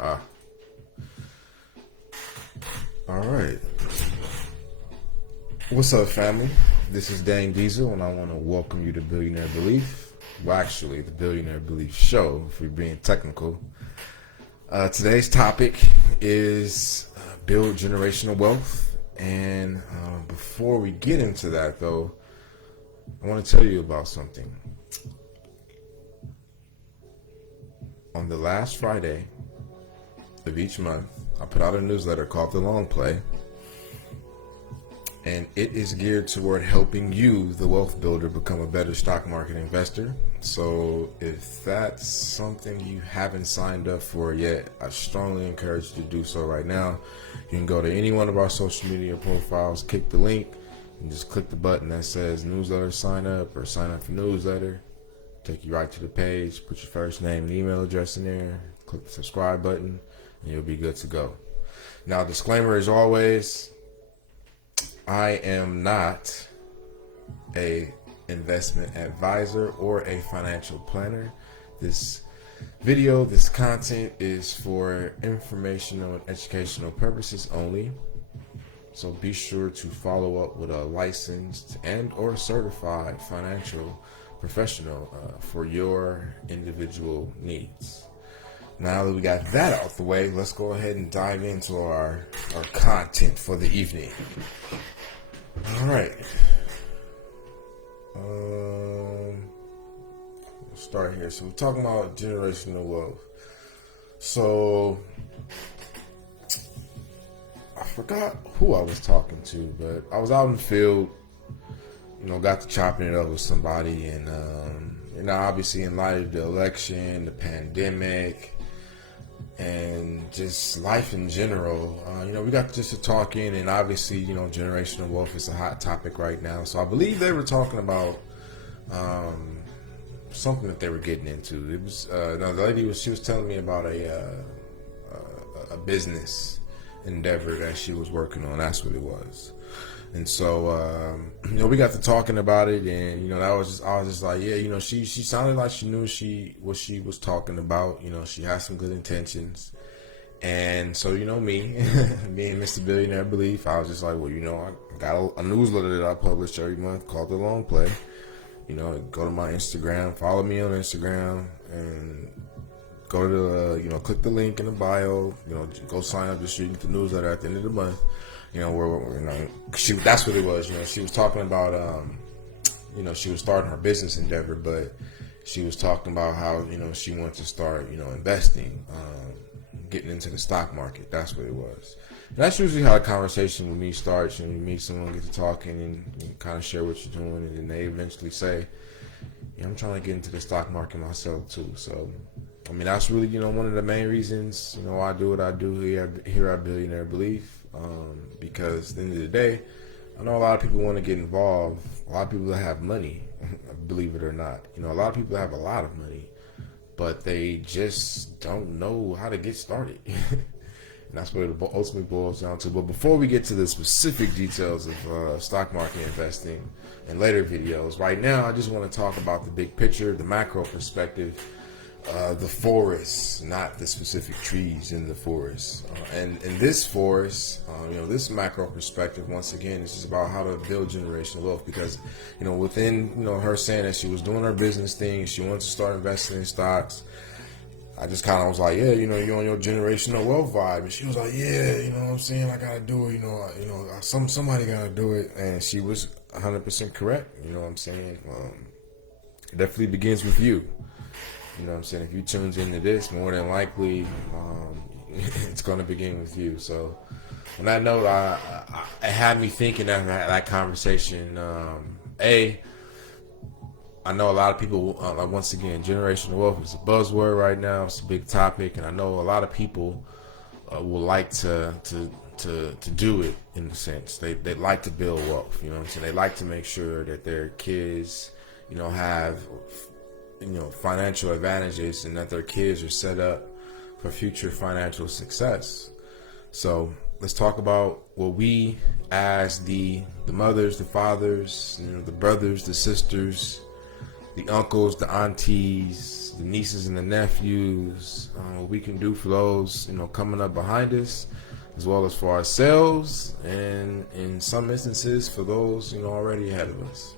Ah, all right. What's up, family? This is Dane Diesel, and I want to welcome you to Billionaire Belief. Well, actually, the Billionaire Belief Show, if we're being technical. Today's topic is build generational wealth. And before we get into that, though, I want to tell you about something. On the last Friday of each month, I put out a newsletter called The Long Play, and it is geared toward helping you, the wealth builder, become a better stock market investor. So if that's something you haven't signed up for yet, I strongly encourage you to do so right now. You can go to any one of our social media profiles, click the link, and just click the button that says newsletter sign up or sign up for newsletter. Take you right to the page, put your first name and email address in there, click the subscribe button, and you'll be good to go. Now, disclaimer as always, I am not a investment advisor or a financial planner. This video, this content is for informational and educational purposes only. So be sure to follow up with a licensed and or certified financial professional for your individual needs. Now that we got that out the way, let's go ahead and dive into our content for the evening. All right. We'll start here. So we're talking about generational wealth. So I forgot who I was talking to, but I was out in the field, got to chopping it up with somebody, and obviously in light of the election, the pandemic, and just life in general, we got just to talking, and obviously, generational wealth is a hot topic right now. So I believe they were talking about something that they were getting into. It was the lady she was telling me about a business endeavor that she was working on. That's what it was. And so, we got to talking about it, and I was just like, yeah, she sounded like she knew what she was talking about. She had some good intentions, and so me, me and Mr. Billionaire Belief, I was just like, well, I got a newsletter that I publish every month called The Long Play. Go to my Instagram, follow me on Instagram, and go to click the link in the bio. Go sign up just so you get the newsletter at the end of the month. That's what it was. She was talking about, she was starting her business endeavor, but she was talking about how, she wanted to start, investing, getting into the stock market. That's what it was. And that's usually how a conversation with me starts. You meet someone, get to talking, and you kind of share what you're doing, and then they eventually say, I'm trying to get into the stock market myself too. So, that's really, one of the main reasons, I do what I do here at Billionaire Belief. Because at the end of the day, I know a lot of people want to get involved. A lot of people that have money, believe it or not. A lot of people have a lot of money, but they just don't know how to get started. And that's what it ultimately boils down to. But before we get to the specific details of stock market investing in later videos, right now I just want to talk about the big picture, the macro perspective. The forest, not the specific trees in the forest. And in this forest, this macro perspective, once again, this is about how to build generational wealth. Because, within, her saying that she was doing her business thing, she wanted to start investing in stocks, I just kind of was like, yeah, you're on your generational wealth vibe. And she was like, yeah, what I'm saying? I got to do it, somebody got to do it. And she was 100% correct. You know what I'm saying? It definitely begins with you. If you tuned into this, more than likely, it's going to begin with you. So, on that note, it had me thinking after that conversation. I know a lot of people, once again, generational wealth is a buzzword right now. It's a big topic, and I know a lot of people would like to do it in a sense. They like to build wealth. They like to make sure that their kids, have financial advantages, and that their kids are set up for future financial success. So let's talk about what we, as the mothers, the fathers, the brothers, the sisters, the uncles, the aunties, the nieces and the nephews, what we can do for those, coming up behind us, as well as for ourselves, and in some instances for those, already ahead of us.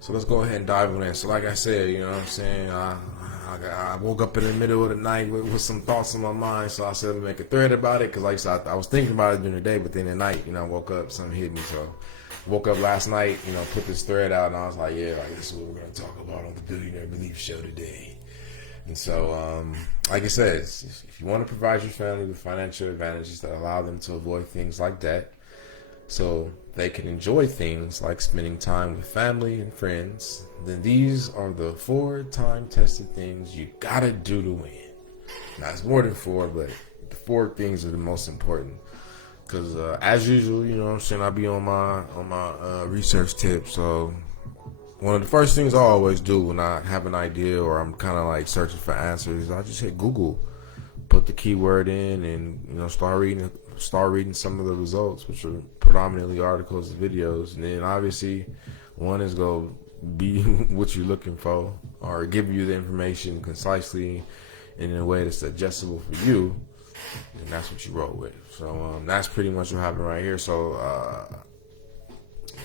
So let's go ahead and dive in. So like I said, you know what I'm saying, I woke up in the middle of the night with some thoughts in my mind, so I said let me make a thread about it, because like I said, I was thinking about it during the day, but then at night, I woke up, something hit me, so woke up last night, put this thread out, and I was like, yeah, this is what we're going to talk about on the Billionaire Belief Show today. And so, like I said, if you want to provide your family with financial advantages that allow them to avoid things like that, so they can enjoy things like spending time with family and friends, then these are the 4 time-tested things you gotta do to win. Now, it's more than 4, but the 4 things are the most important. Because as usual, you know what I'm saying, I'll be on my research tips. So one of the first things I always do when I have an idea or I'm kind of like searching for answers, I just hit Google, put the keyword in, and start reading some of the results, which are predominantly articles and videos. And then obviously one is going to be what you're looking for, or give you the information concisely and in a way that's digestible for you, and that's what you roll with. So that's pretty much what happened right here. So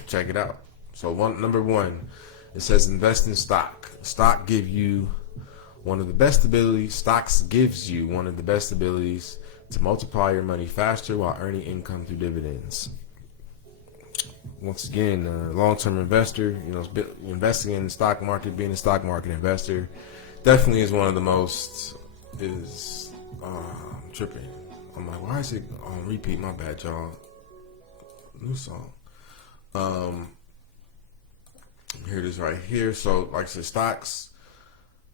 check it out. So number 1, it says invest in stock. Stocks give you one of the best abilities to multiply your money faster while earning income through dividends. Once again, long-term investor, investing in the stock market, being a stock market investor, definitely is one of the most tripping. I'm like, why is it on repeat? My bad, y'all. New song. Here it is right here. So, like I said, stocks,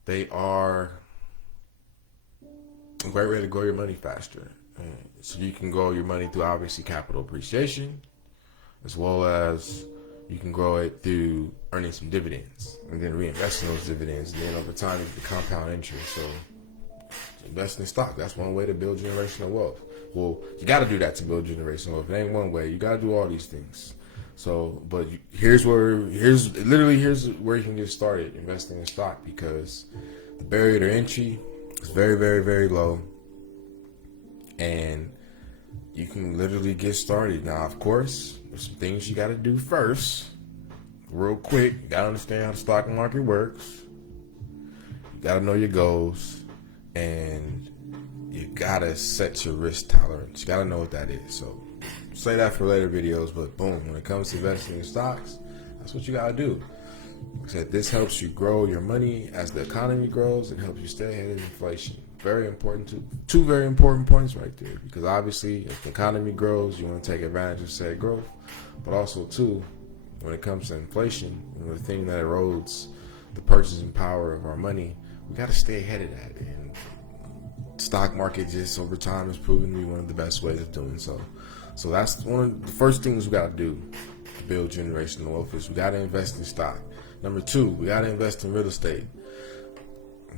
they are a great way to grow your money faster. So you can grow your money through obviously capital appreciation, as well as you can grow it through earning some dividends and then reinvesting those dividends, and then over time you get the compound interest. So invest in stock. That's one way to build generational wealth. Well, you got to do that to build generational wealth. It ain't one way. You got to do all these things. So, but here's where you can get started investing in stock, because the barrier to entry is very, very, very low, and you can literally get started. Now, of course, there's some things you got to do first. Real quick, you got to understand how the stock market works. You got to know your goals, and you got to set your risk tolerance. You got to know what that is. So, say that for later videos, but boom, when it comes to investing in stocks, that's what you got to do. Like I said, this helps you grow your money as the economy grows. It helps you stay ahead of inflation. Very important, two very important points right there, because obviously if the economy grows, you want to take advantage of said growth, but also too, when it comes to inflation, the thing that erodes the purchasing power of our money, we got to stay ahead of that. And stock market just over time has proven to be one of the best ways of doing so. So that's one of the first things we got to do to build generational wealth, is we got to invest in stock. Number 2, we got to invest in real estate.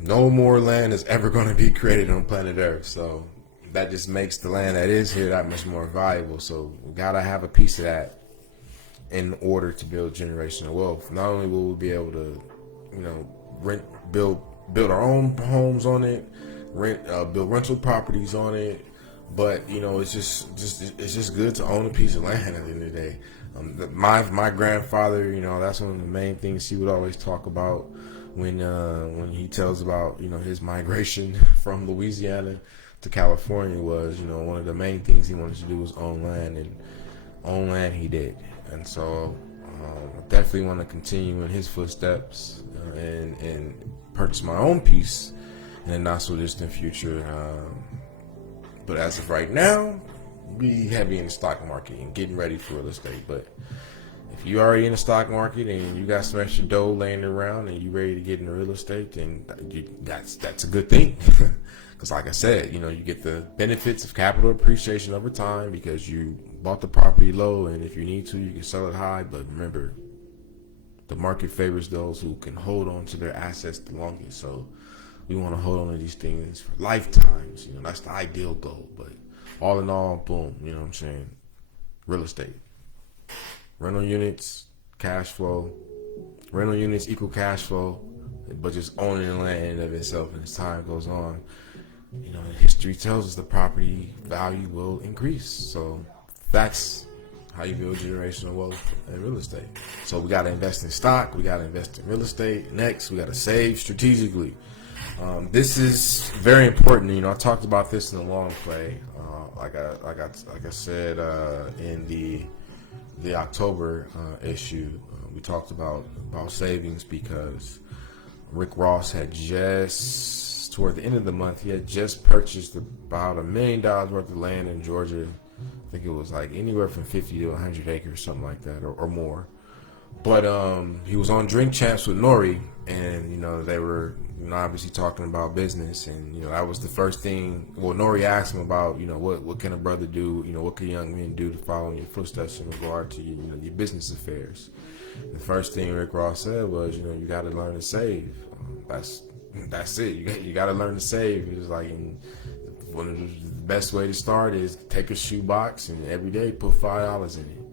No more land is ever going to be created on planet Earth. So that just makes the land that is here that much more valuable. So we got to have a piece of that in order to build generational wealth. Not only will we be able to, build our own homes on it, build rental properties on it, but it's just good to own a piece of land at the end of the day. My grandfather, that's one of the main things he would always talk about when he tells about his migration from Louisiana to California was one of the main things he wanted to do was own land, and own land he did. And so I definitely want to continue in his footsteps and purchase my own piece in the not so distant future. But as of right now, be heavy in the stock market and getting ready for real estate. But if you already in the stock market and you got some extra dough laying around and you ready to get into real estate, then that's a good thing. Because like I said, you get the benefits of capital appreciation over time because you bought the property low, and if you need to, you can sell it high. But remember, the market favors those who can hold on to their assets the longest. So we want to hold on to these things for lifetimes. That's the ideal goal. But all in all, boom, what I'm saying? Real estate. Rental units, cash flow. Rental units equal cash flow. but just owning the land in and of itself. And as time goes on, history tells us the property value will increase. So that's how you build generational wealth in real estate. So we got to invest in stock. We got to invest in real estate. Next, we got to save strategically. This is very important. I talked about this in the long play. Like I said in the October issue, we talked about savings because Rick Ross had just, toward the end of the month, he had just purchased about $1 million worth of land in Georgia. I think it was like anywhere from 50 to 100 acres, something like that, or more. But he was on Drink Champs with Nori, and they were obviously talking about business, and that was the first thing. Well, Nori asked him about what can a brother do, what can young men do to follow in your footsteps in regard to your business affairs. The first thing Rick Ross said was, you got to learn to save. That's it. You got to learn to save. It was like one of the best way to start is take a shoebox and every day put $5 in it.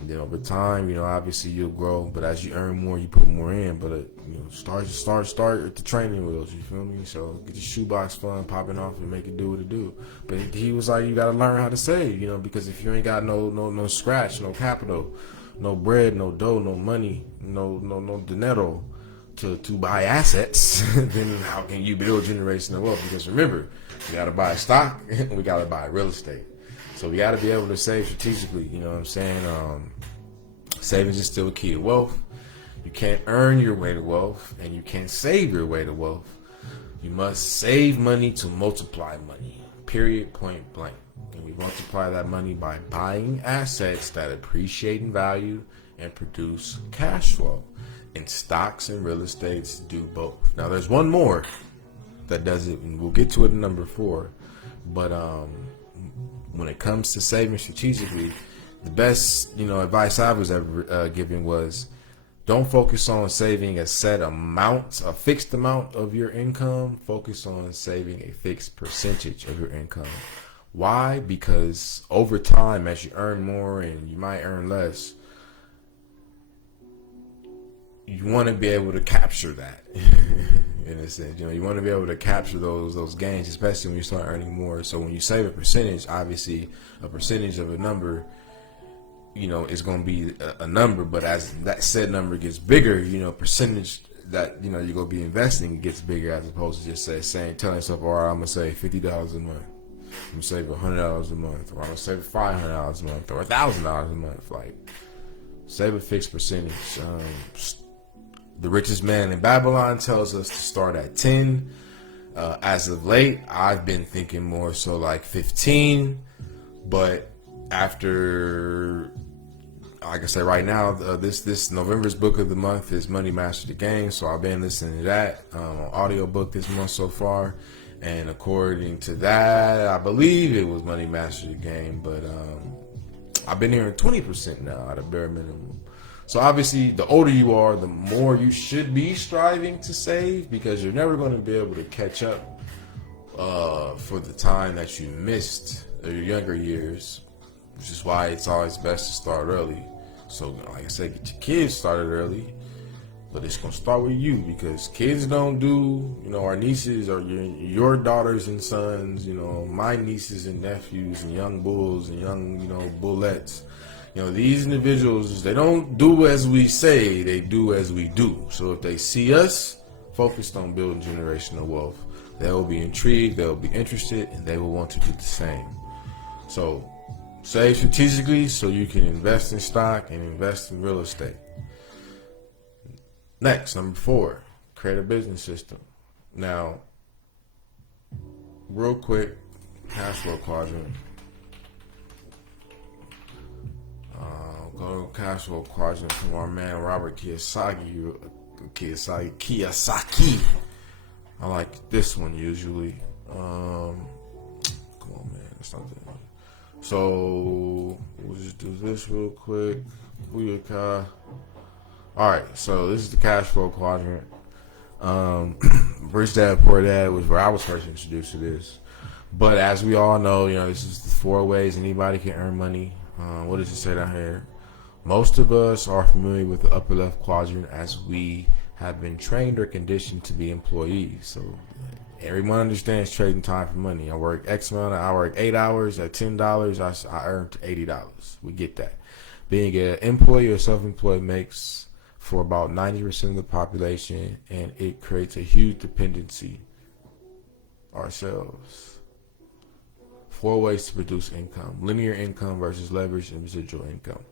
And then over time, obviously you'll grow, but as you earn more, you put more in. But start at the training wheels. You feel me? So get your shoebox fund popping off and make it do what it do. But he was like, you got to learn how to save, because if you ain't got no scratch, no capital, no bread, no dough, no money, no dinero to buy assets, then how can you build generational wealth? Because remember, we got to buy stock and we got to buy real estate. So we got to be able to save strategically. You know what I'm saying? Savings is still a key to wealth. You can't earn your way to wealth, and you can't save your way to wealth. You must save money to multiply money. Period. Point blank. And we multiply that money by buying assets that appreciate in value and produce cash flow. And stocks and real estates do both. Now there's one more that does it, and we'll get to it in number 4. But when it comes to saving strategically, the best advice I was ever given was, don't focus on saving a set amount, a fixed amount of your income. Focus on saving a fixed percentage of your income. Why? Because over time, as you earn more and you might earn less, you want to be able to capture that. In a sense, you want to be able to capture those gains, especially when you start earning more. So when you save a percentage, obviously a percentage of a number, is going to be a number. But as that said number gets bigger, percentage that you're going to be investing gets bigger, as opposed to just telling yourself, all right, I'm going to save $50 a month, I'm going to save $100 a month, or I'm going to save $500 a month, or $1,000 a month. Like, save a fixed percentage. The richest man in Babylon tells us to start at 10. As of late, I've been thinking more so like 15. But after, like I said, right now, this November's book of the month is Money Master the Game. So I've been listening to that audio book this month so far. And according to that, I believe it was Money Master the Game. But I've been hearing 20% now at a bare minimum. So obviously, the older you are, the more you should be striving to save, because you're never going to be able to catch up for the time that you missed in your younger years, which is why it's always best to start early. So, like I said, get your kids started early, but it's going to start with you, because kids don't do, our nieces or your daughters and sons, my nieces and nephews and young bulls and young, bullets. These individuals, they don't do as we say, they do as we do. So if they see us focused on building generational wealth, they'll be intrigued, they'll be interested, and they will want to do the same. So save strategically so you can invest in stock and invest in real estate. Next, number 4, create a business system. Now, real quick, cash flow quadrant. Go to cash flow quadrant from our man Robert Kiyosaki. I like this one usually. Come on, man, that's not that. So we'll just do this real quick. All right, so this is the cash flow quadrant. Rich Dad Poor Dad was where I was first introduced to this. But as we all know, this is the 4 ways anybody can earn money. What does it say down here? Most of us are familiar with the upper left quadrant, as we have been trained or conditioned to be employees. So everyone understands trading time for money. I work X amount. I work 8 hours at $10. I earned $80. We get that. Being an employee or self-employed makes for about 90% of the population, and it creates a huge dependency ourselves. 4 ways to produce income: linear income versus leveraged and residual income.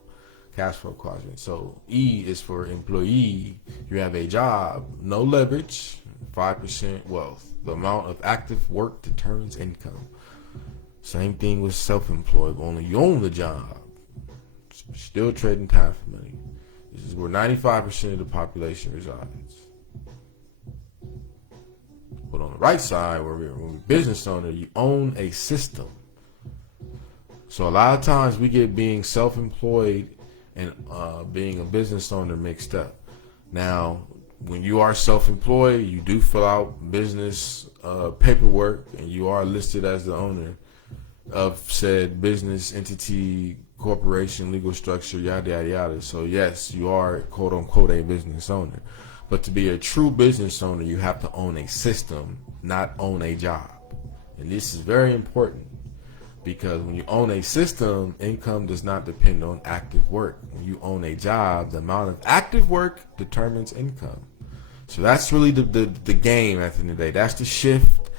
Cash flow quadrant. So E is for employee. You have a job, no leverage, 5% wealth. The amount of active work determines income. Same thing with self-employed. Only you own the job. Still trading time for money. This is where 95% of the population resides. But on the right side, where we're a business owner, you own a system. So a lot of times we get being self-employed and being a business owner mixed up. Now, when you are self-employed, you do fill out business paperwork, and you are listed as the owner of said business entity, corporation, legal structure, yada yada yada. So yes, you are quote unquote a business owner. But to be a true business owner, you have to own a system, not own a job. And this is very important, because when you own a system, income does not depend on active work. When you own a job, the amount of active work determines income. So that's really the game at the end of the day. That's the shift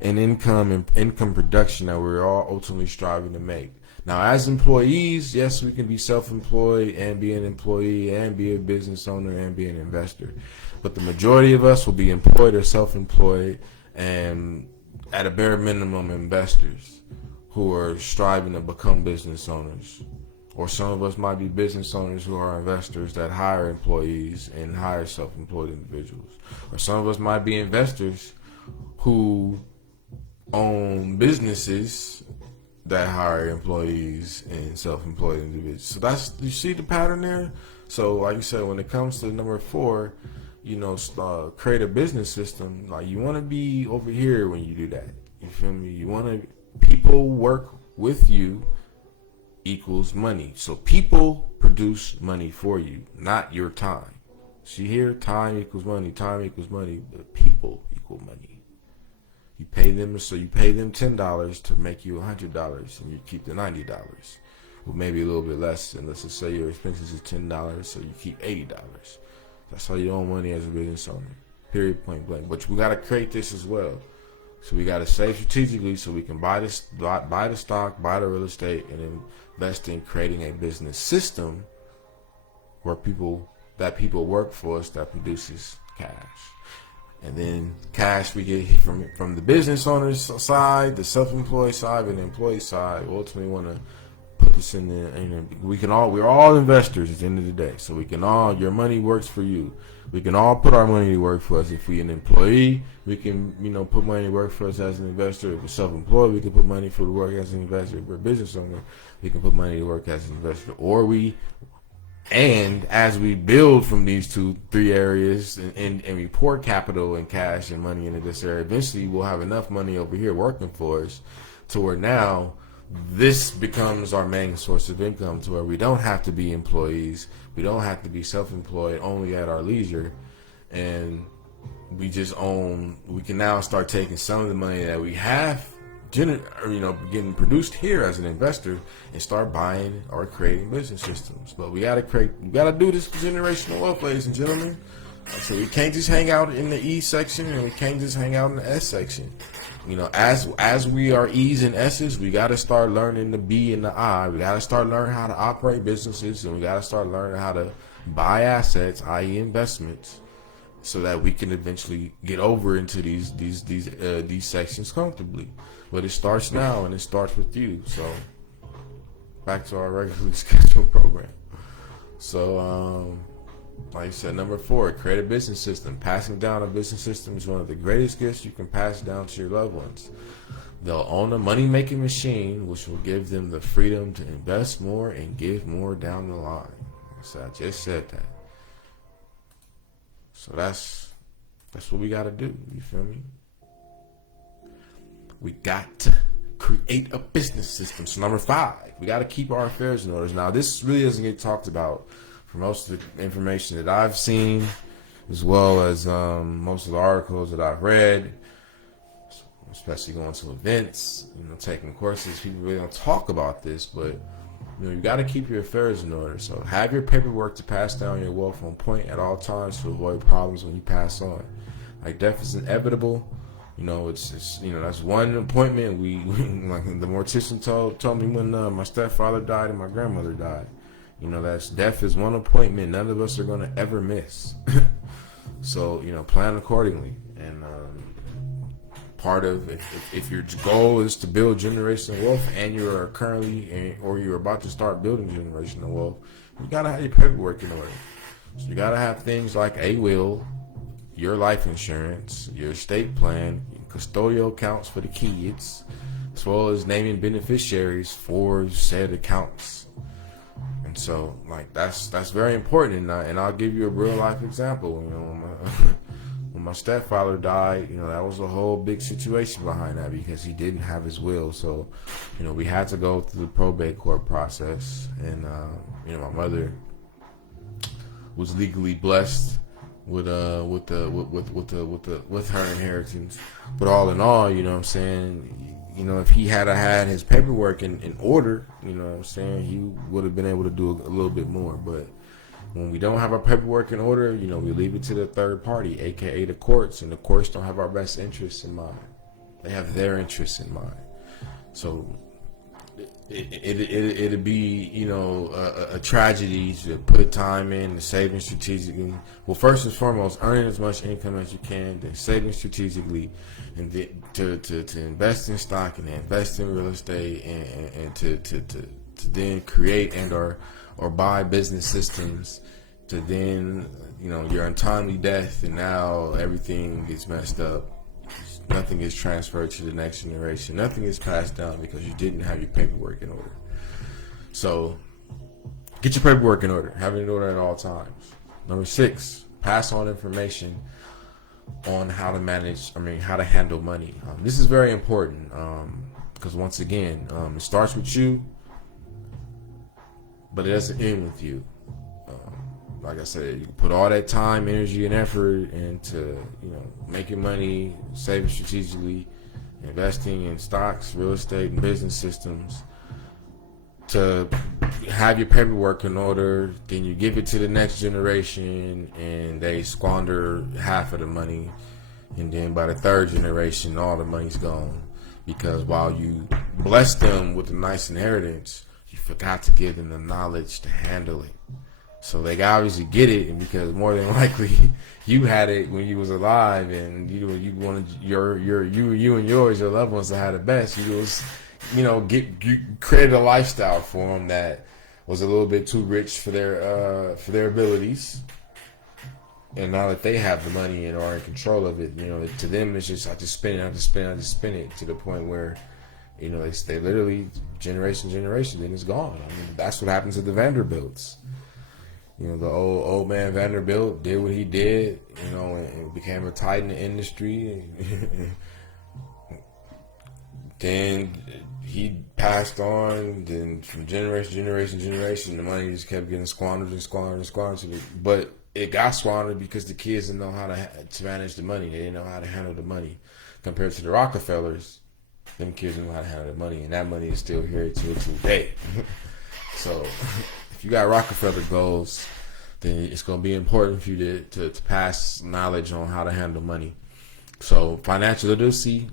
in income and income production that we're all ultimately striving to make. Now, as employees, yes, we can be self-employed and be an employee and be a business owner and be an investor. But the majority of us will be employed or self-employed, and at a bare minimum, investors who are striving to become business owners. Or some of us might be business owners who are investors that hire employees and hire self-employed individuals. Or some of us might be investors who own businesses that hire employees and self-employed individuals. So that's, you see the pattern there? So like you said, when it comes to number 4, create a business system. Like, you want to be over here when you do that. You feel me? You want to, people work with you equals money. So people produce money for you, not your time. See here, time equals money, but people equal money. You pay them, so you pay them $10 to make you $100, and you keep the $90. Well, maybe a little bit less, and let's just say your expenses is $10, so you keep $80. That's how you own money as a business owner. Period, point blank. But we got to create this as well. So we got to save strategically so we can buy the stock, buy the real estate, and invest in creating a business system where people work for us that produces cash. And then cash we get from the business owner's side, the self-employed side, and the employee side. We ultimately want to put this in there. We're all investors at the end of the day. So we can all, your money works for you. We can all put our money to work for us. If we're an employee, we can, put money to work for us as an investor. If we're self-employed, we can put money for the work as an investor. If we're a business owner, we can put money to work as an investor. And as we build from these 2-3 areas and we pour capital and cash and money into this area, eventually we'll have enough money over here working for us to where now this becomes our main source of income, to where we don't have to be employees. We don't have to be self-employed only at our leisure. And we can now start taking some of the money that we have getting produced here as an investor and start buying or creating business systems. But we gotta do this generational wealth, ladies and gentlemen. So we can't just hang out in the E section, and we can't just hang out in the S section. As we are E's and S's, we gotta start learning the B and the I. We gotta start learning how to operate businesses, and we gotta start learning how to buy assets, i.e. investments, so that we can eventually get over into these sections comfortably. But it starts now, and it starts with you. So back to our regularly scheduled program. So like I said, number 4, create a business system. Passing down a business system is one of the greatest gifts you can pass down to your loved ones. They'll own a money-making machine, which will give them the freedom to invest more and give more down the line. So I just said that. So that's what we got to do. You feel me? We got to create a business system. So number 5, we got to keep our affairs in order. Now, this really doesn't get talked about for most of the information that I've seen as well as most of the articles that I've read, especially going to events, taking courses. People really don't talk about this, but you got to keep your affairs in order. So have your paperwork to pass down your wealth on point at all times to avoid problems when you pass on. Like death is inevitable. It's that's one appointment we like the mortician told me when my stepfather died and my grandmother died. That's death is one appointment none of us are going to ever miss. So plan accordingly. And part of if your goal is to build generational wealth and you are currently or you're about to start building generational wealth, you gotta have your paperwork in order. So you gotta have things like a will, your life insurance, your estate plan, custodial accounts for the kids, as well as naming beneficiaries for said accounts. And so, like that's very important. And I'll give you a real life example. When my stepfather died, that was a whole big situation behind that because he didn't have his will. So, we had to go through the probate court process, and my mother was legally blessed with her inheritance. But all in all, if he had his paperwork in order, he would have been able to do a little bit more. But when we don't have our paperwork in order, we leave it to the third party, aka the courts, and the courts don't have our best interests in mind. They have their interests in mind. So it'd be a tragedy to put time in, to saving strategically. Well, first and foremost, earning as much income as you can, then saving strategically, and to invest in stock and invest in real estate, and to then create and or buy business systems to then your untimely death, and now everything gets messed up. Nothing is transferred to the next generation. Nothing is passed down because you didn't have your paperwork in order. So get your paperwork in order. Have it in order at all times. Number 6, pass on information on how to handle money. This is very important because once again, it starts with you, but it doesn't end with you. Like I said, you put all that time, energy, and effort into making money, saving strategically, investing in stocks, real estate, and business systems. To have your paperwork in order, then you give it to the next generation, and they squander half of the money, and then by the third generation, all the money's gone. Because while you bless them with a nice inheritance, you forgot to give them the knowledge to handle it. So they obviously get it, and because more than likely you had it when you was alive, and you wanted you and yours, your loved ones, that had the best. You was created a lifestyle for them that was a little bit too rich for their abilities. And now that they have the money and are in control of it, to them it's just I just spend it to the point where they literally generation, then it's gone. That's what happened to the Vanderbilts. The old man Vanderbilt did what he did, and became a titan in the industry. Then he passed on. Then from generation, the money just kept getting squandered. But it got squandered because the kids didn't know how to manage the money. They didn't know how to handle the money. Compared to the Rockefellers, them kids didn't know how to handle the money, and that money is still here till today. So if you got Rockefeller goals, then it's going to be important for you to pass knowledge on how to handle money. So financial literacy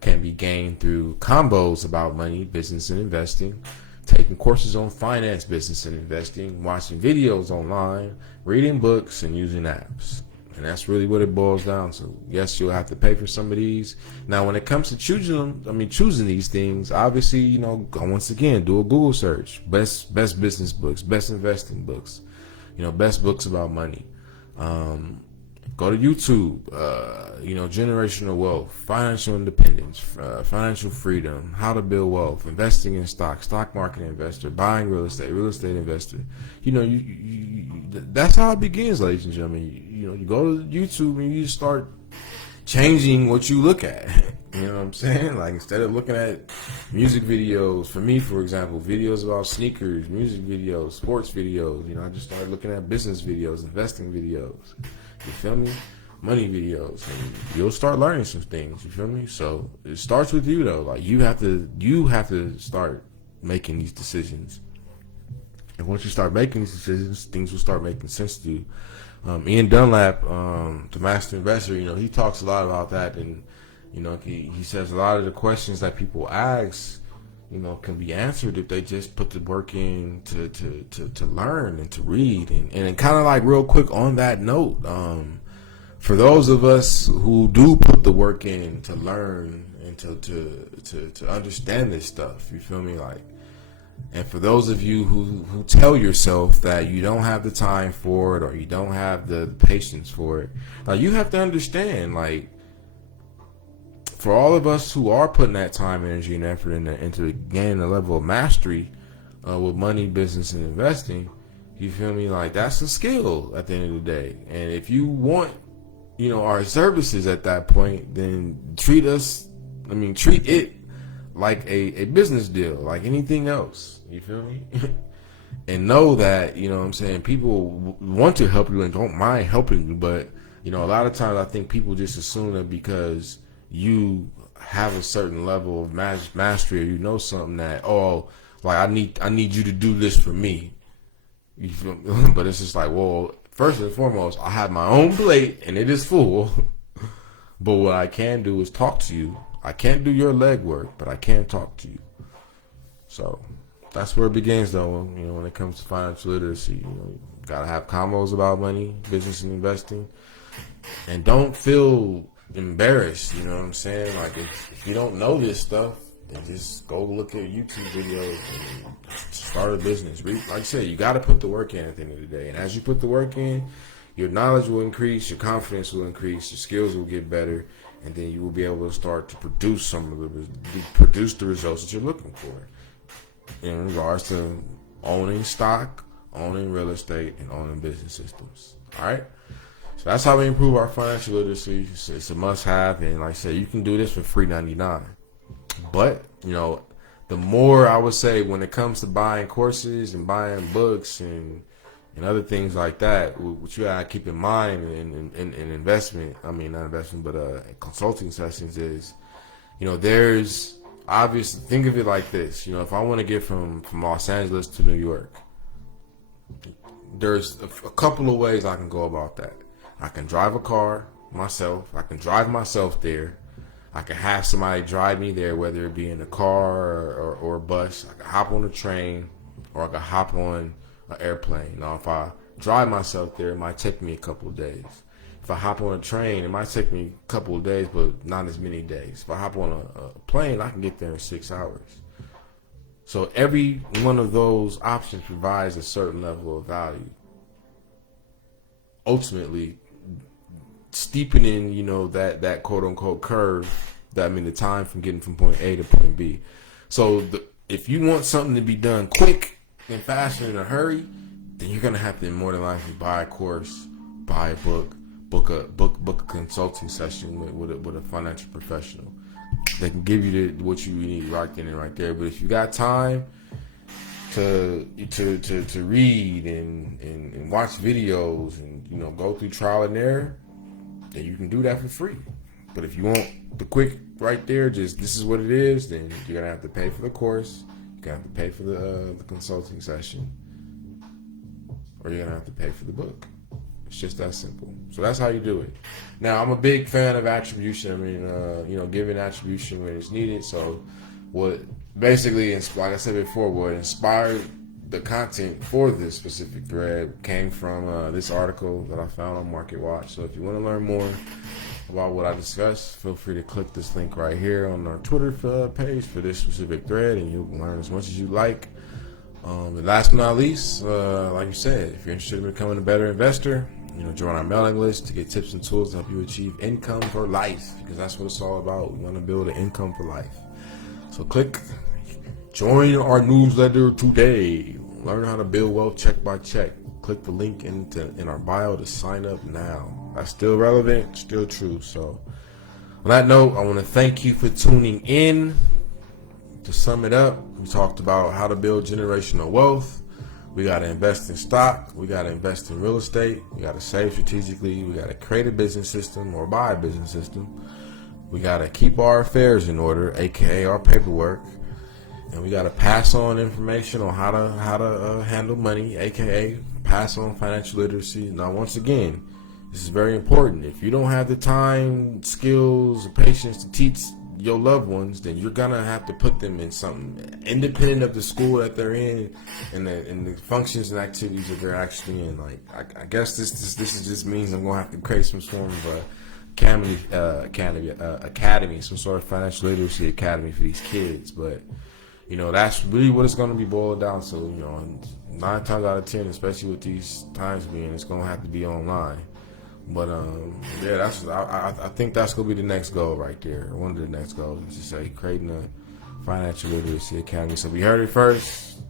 can be gained through combos about money, business, and investing, taking courses on finance, business, and investing, watching videos online, reading books, and using apps. And that's really what it boils down to. Yes, you'll have to pay for some of these. Now, when it comes to choosing these things, obviously, once again, do a Google search. Best business books, best investing books, best books about money. Go to YouTube, generational wealth, financial independence, financial freedom, how to build wealth, investing in stock market investor, buying real estate investor. That's how it begins, ladies and gentlemen. You go to YouTube and you start changing what you look at. You know what I'm saying? Like, instead of looking at music videos, for me, for example, videos about sneakers, music videos, sports videos, I just started looking at business videos, investing videos. You feel me? Money videos. And you'll start learning some things. You feel me? So it starts with you, though. Like, you have to start making these decisions. And once you start making these decisions, things will start making sense to you. Ian Dunlap, the master investor, he talks a lot about that, and he says a lot of the questions that people ask, can be answered if they just put the work in to learn and to read. And kind of like real quick on that note, for those of us who do put the work in to learn and to understand this stuff, you feel me? Like, and for those of you who tell yourself that you don't have the time for it or you don't have the patience for it, like, you have to understand, like, for all of us who are putting that time, energy, and effort into gaining a level of mastery with money, business, and investing, you feel me? Like, that's a skill at the end of the day. And if you want, our services at that point, then treat it like a business deal, like anything else. You feel me? And know that, people want to help you and don't mind helping you, but, a lot of times I think people just assume that because you have a certain level of mastery, or something that, like, I need you to do this for me. You feel me? But it's just like, well, first and foremost, I have my own plate and it is full. But what I can do is talk to you. I can't do your legwork, but I can talk to you. So that's where it begins, though. When it comes to financial literacy, you gotta have combos about money, business, and investing, and don't feel embarrassed. You know what I'm saying? Like, if you don't know this stuff, then just go look at YouTube videos and start a business. Like I said, you got to put the work in at the end of the day. And as you put the work in, your knowledge will increase, your confidence will increase, your skills will get better, and then you will be able to start to produce the results that you're looking for in regards to owning stock, owning real estate, and owning business systems. All right? So that's how we improve our financial literacy. It's a must-have, and like I said, you can do this for free $99. But, the more, I would say, when it comes to buying courses and buying books and other things like that, what you gotta keep in mind in consulting sessions is, there's obviously, think of it like this. If I want to get from Los Angeles to New York, there's a couple of ways I can go about that. I can drive a car myself. I can drive myself there. I can have somebody drive me there, whether it be in a car or a bus. I can hop on a train, or I can hop on an airplane. Now, if I drive myself there, it might take me a couple of days. If I hop on a train, it might take me a couple of days, but not as many days. If I hop on a plane, I can get there in 6 hours. So every one of those options provides a certain level of value. Ultimately, steepening, that quote unquote curve, the time from getting from point A to point B. So if you want something to be done quick and fast and in a hurry, then you're gonna have to more than likely buy a course, buy a book a consulting session with a financial professional. They can give you what you need right then and right there. But if you got time to read and watch videos and go through trial and error, then you can do that for free. But if you want the quick right there, just this is what it is, then you're gonna have to pay for the course, you're gonna have to pay for the consulting session, or you're gonna have to pay for the book. It's just that simple. So that's how you do it. Now, I'm a big fan of attribution. Giving attribution when it's needed. So what basically, like I said before, what inspired the content for this specific thread came from this article that I found on Market Watch. So if you want to learn more about what I discussed, feel free to click this link right here on our Twitter page for this specific thread, and you'll learn as much as you like. And last but not least, like you said, if you're interested in becoming a better investor, join our mailing list to get tips and tools to help you achieve income for life, because that's what it's all about. We want to build an income for life. So join our newsletter today. Learn how to build wealth check by check. Click the link in our bio to sign up now. That's still relevant, still true. So On that note, I want to thank you for tuning in. To sum it up, we talked about how to build generational wealth. We got to invest in stock. We got to invest in real estate. We got to save strategically. We got to create a business system or buy a business system. We got to keep our affairs in order, aka our paperwork. And we got to pass on information on how to handle money, aka pass on financial literacy. Now, once again, this is very important. If you don't have the time, skills, patience to teach your loved ones, then you're gonna have to put them in something independent of the school that they're in and the functions and activities that they're actually in. Like I guess this just means I'm gonna have to create some sort of academy, some sort of financial literacy academy for these kids. But that's really what it's gonna be boiled down to. 9 times out of 10, especially with these times being, it's gonna have to be online. But yeah, I think that's gonna be the next goal right there. One of the next goals is to say creating a financial literacy academy. So we heard it first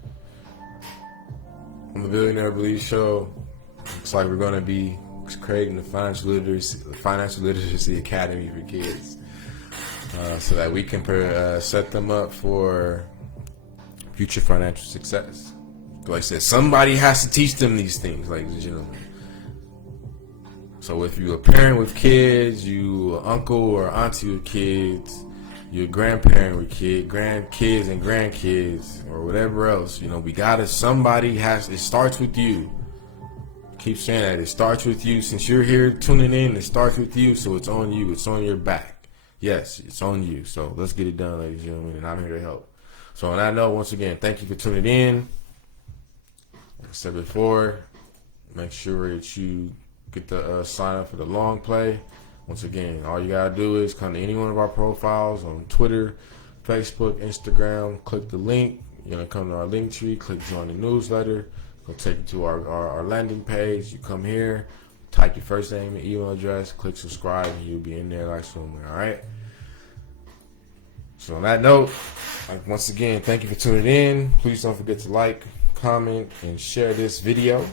on the Billionaire Believe show. Looks like we're gonna be creating the financial literacy academy for kids, so that we can set them up for future financial success. Like I said, somebody has to teach them these things, ladies and gentlemen. So if you're a parent with kids, you an uncle or auntie with kids, you're a grandparent with grandkids and grandkids, or whatever else, it starts with you. Keep saying that. It starts with you. Since you're here tuning in, it starts with you, so it's on you. It's on your back. Yes, it's on you. So let's get it done, ladies and gentlemen, and I'm here to help. So on that note, once again, thank you for tuning in. Like I said before, make sure that you get the sign up for the long play. Once again, all you gotta do is come to any one of our profiles on Twitter, Facebook, Instagram. Click the link. You're gonna come to our link tree. Click join the newsletter. It'll take you to our landing page. You come here, type your first name and email address, click subscribe, and you'll be in there like swimming. All right. So on that note, once again, thank you for tuning in. Please don't forget to like, comment, and share this video.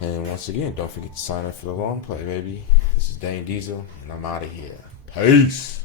And once again, don't forget to sign up for the long play, baby. This is Dane Diesel, and I'm out of here. Peace.